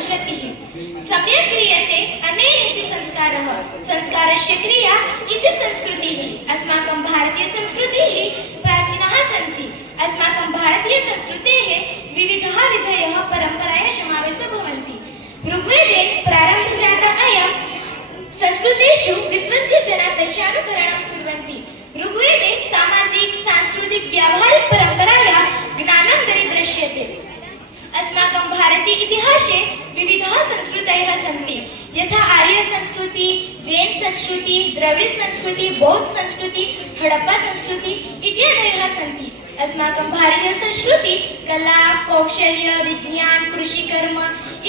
भविष्यतिः सम्यक् क्रियते अनेन इति संस्कारः संस्कारस्य क्रिया इति संस्कृतिः अस्माकं भारतीयसंस्कृतिः प्राचीनाः सन्ति अस्माकं भारतीयसंस्कृतेः विविधाः विधयः परम्परायाः समावेशः भवन्ति ऋग्वेदे प्रारम्भजाता अयं संस्कृतेषु विश्वस्य जनाः तस्यानुकरणं कुर्वन्ति ऋग्वेदे सामाजिक सांस्कृतिक व्यावहारिक परम्परायाः ज्ञानं दरीदृश्यते अस्माकं भारतीय इतिहासे विविधाः संस्कृतयः सन्ति यथा आर्य संस्कृति जैन संस्कृति द्रविड़ संस्कृति बौद्ध संस्कृति हड़प्पा संस्कृति इत्यादयः सन्ति अस्माकं भारतीय संस्कृति कला कौशल्य विज्ञान कृषिकर्म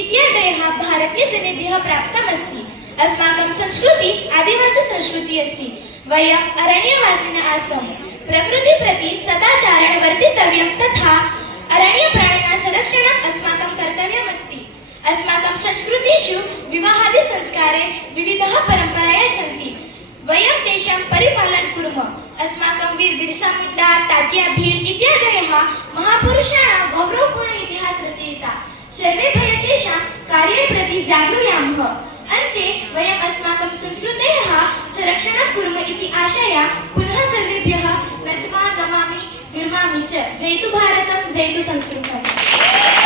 इत्यादयः भारतीयजनेभ्यः प्राप्तमस्ति अस्माकं संस्कृति आदिवासी संस्कृति अस्ति वयम् अरण्यवासिनः आसम् प्रकृति प्रति सदाचारेण वर्तितव्यं तथा अरण्यप्राणिनां संरक्षणम् अस्माकं कर्तव्यमस्ति अस्माकं संस्कृतिषु विवाहादि संस्कारे विविधाः परम्पराः सन्ति वयं तेषां परिपालनं कुर्मः अस्माकं वीर बिरसा मुण्डा तात्या भील इत्यादयः महापुरुषाणां गौरवपूर्ण इतिहासः रचयिता सर्वे तेषां कार्यं प्रति जागृयामः अन्ते वयम् अस्माकं संस्कृतेः संरक्षणं कुर्मः इति आशया पुनः सर्वेभ्यः नत्वा नमामि विरमामि च जयतु भारतं जयतु संस्कृतम्।